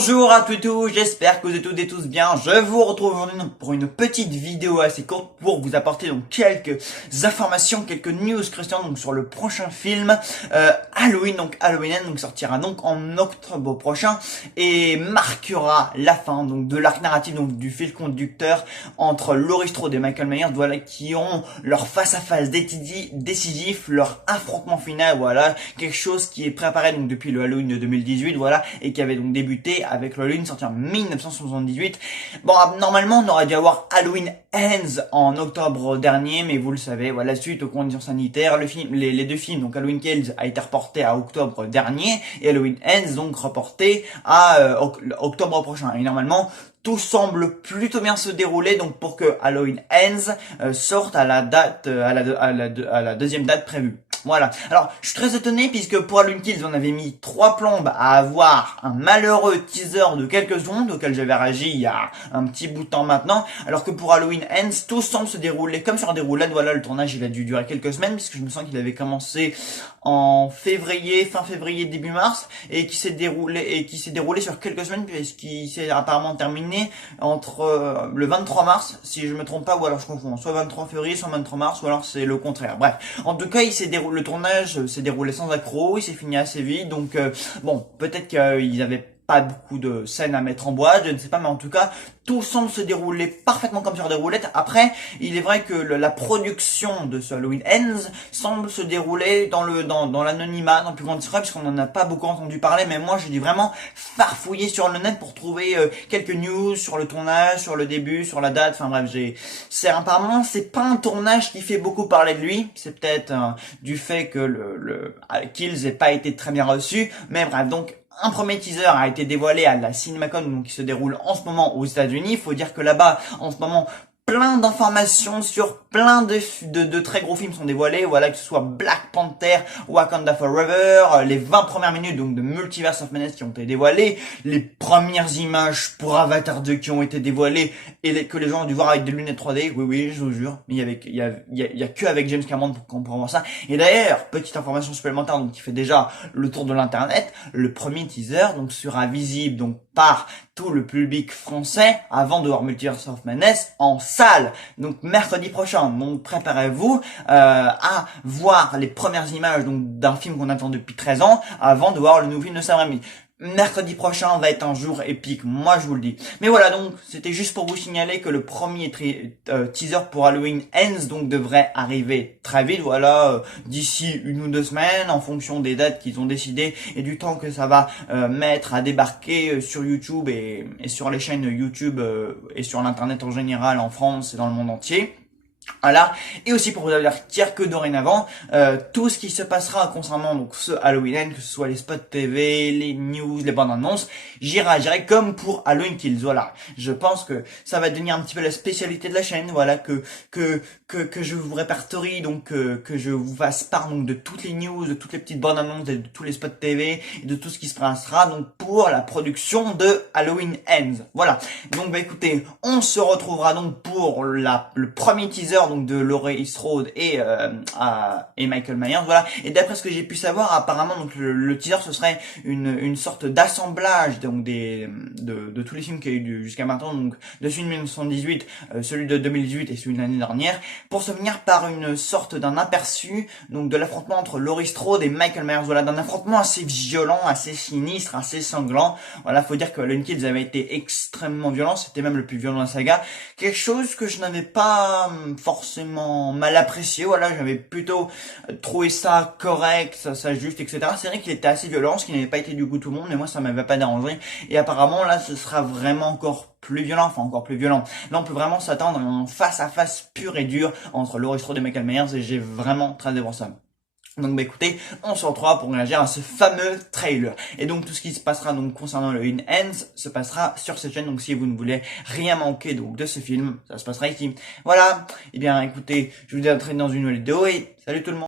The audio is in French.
Bonjour à tous, j'espère que vous êtes toutes et tous bien. Je vous retrouve aujourd'hui pour une petite vidéo assez courte pour vous apporter donc quelques informations, quelques news Christian donc sur le prochain film Halloween. Donc Halloween Ends donc sortira donc en octobre prochain et marquera la fin donc de l'arc narratif donc du fil conducteur entre Laurie Strode et Michael Myers, voilà, qui ont leur face à face décisif, leur affrontement final, voilà, quelque chose qui est préparé donc depuis le Halloween de 2018, voilà, et qui avait donc débuté avec le Halloween sorti en 1978. Bon, normalement, on aurait dû avoir Halloween Ends en octobre dernier, mais vous le savez, voilà, suite aux conditions sanitaires, les deux films, donc Halloween Kills a été reporté à octobre dernier, et Halloween Ends donc reporté à octobre prochain. Et normalement, tout semble plutôt bien se dérouler donc pour que Halloween Ends sorte à la date, à la deuxième date prévue. Voilà. Alors, je suis très étonné puisque pour Halloween Kills, on avait mis 3 plombes à avoir un malheureux teaser de quelques secondes auquel j'avais réagi il y a un petit bout de temps maintenant, alors que pour Halloween Ends, tout semble se dérouler comme sur des roulades. Voilà, le tournage, il a dû durer quelques semaines puisque je me sens qu'il avait commencé en février, fin février, début mars, et qui s'est déroulé sur quelques semaines puisqu'il s'est apparemment terminé entre le 23 mars, si je me trompe pas, ou alors je confonds, soit 23 février, soit 23 mars, ou alors c'est le contraire. Bref, en tout cas, le tournage s'est déroulé sans accroc, il s'est fini assez vite, donc bon, peut-être qu'ils avaient pas beaucoup de scènes à mettre en boîte, je ne sais pas, mais en tout cas, tout semble se dérouler parfaitement comme sur des roulettes. Après, il est vrai que la production de ce Halloween Ends semble se dérouler dans l'anonymat, dans le plus grand secret, puisqu'on n'en a pas beaucoup entendu parler, mais moi, j'ai dû vraiment farfouiller sur le net pour trouver quelques news sur le tournage, sur le début, sur la date, enfin bref, apparemment, c'est pas un tournage qui fait beaucoup parler de lui, c'est peut-être du fait que le Kills n'ait pas été très bien reçu, mais bref, donc, un premier teaser a été dévoilé à la CinemaCon, donc qui se déroule en ce moment aux États-Unis. Il faut dire que là-bas, en ce moment, plein d'informations sur plein de très gros films sont dévoilés, voilà, que ce soit Black Panther, Wakanda Forever, les 20 premières minutes donc de Multiverse of Madness qui ont été dévoilées, les premières images pour Avatar 2 qui ont été dévoilées et que les gens ont dû voir avec des lunettes 3D. Oui, je vous jure, mais il y a que avec James Cameron pour qu'on peut voir ça. Et d'ailleurs, petite information supplémentaire donc qui fait déjà le tour de l'internet, le premier teaser donc sera visible donc par tout le public français avant de voir Multiverse of Madness en salle, donc mercredi prochain. Donc préparez-vous à voir les premières images donc d'un film qu'on attend depuis 13 ans avant de voir le nouveau film de Sam Raimi. Mercredi prochain va être un jour épique, moi je vous le dis. Mais voilà, donc c'était juste pour vous signaler que le premier teaser pour Halloween Ends donc devrait arriver très vite, voilà, d'ici 1 ou 2 semaines en fonction des dates qu'ils ont décidées et du temps que ça va mettre à débarquer sur YouTube et sur les chaînes YouTube et sur l'internet en général en France et dans le monde entier. Voilà, et aussi pour vous avertir que dorénavant, tout ce qui se passera concernant donc ce Halloween End, que ce soit les spots TV, les news, les bandes annonces, j'y réagirai comme pour Halloween Kills. Voilà, je pense que ça va devenir un petit peu la spécialité de la chaîne. Voilà, que je vous répertorie, donc que je vous fasse part donc de toutes les news, de toutes les petites bandes annonces, de tous les spots TV, et de tout ce qui se passera donc pour la production de Halloween Ends. Voilà, donc bah écoutez, on se retrouvera donc pour le premier teaser donc de Laurie Strode et Michael Myers, voilà. Et d'après ce que j'ai pu savoir, apparemment donc le teaser ce serait une sorte d'assemblage donc de tous les films qu'il y a eu jusqu'à maintenant, donc de celui de 1978, celui de 2018 et celui de l'année dernière, pour se finir par une sorte d'un aperçu donc de l'affrontement entre Laurie Strode et Michael Myers, voilà, d'un affrontement assez violent, assez sinistre, assez sanglant. Voilà, faut dire que Halloween Kills avait été extrêmement violent, c'était même le plus violent de la saga, quelque chose que je n'avais pas forcément mal apprécié, voilà, j'avais plutôt trouvé ça correct, ça juste, etc. C'est vrai qu'il était assez violent, ce qui n'avait pas été du goût de tout le monde, mais moi ça m'avait pas dérangé, et apparemment là ce sera vraiment encore plus violent, enfin encore plus violent. Là on peut vraiment s'attendre à un face à face pur et dur entre Laurie Strode et Michael Myers, et j'ai vraiment très hâte de voir ça. Donc bah écoutez, on se retrouvera pour réagir à ce fameux trailer. Et donc tout ce qui se passera donc concernant le Halloween Ends se passera sur cette chaîne. Donc si vous ne voulez rien manquer donc de ce film, ça se passera ici. Voilà. Et bien écoutez, je vous dis à très vite dans une nouvelle vidéo et salut tout le monde.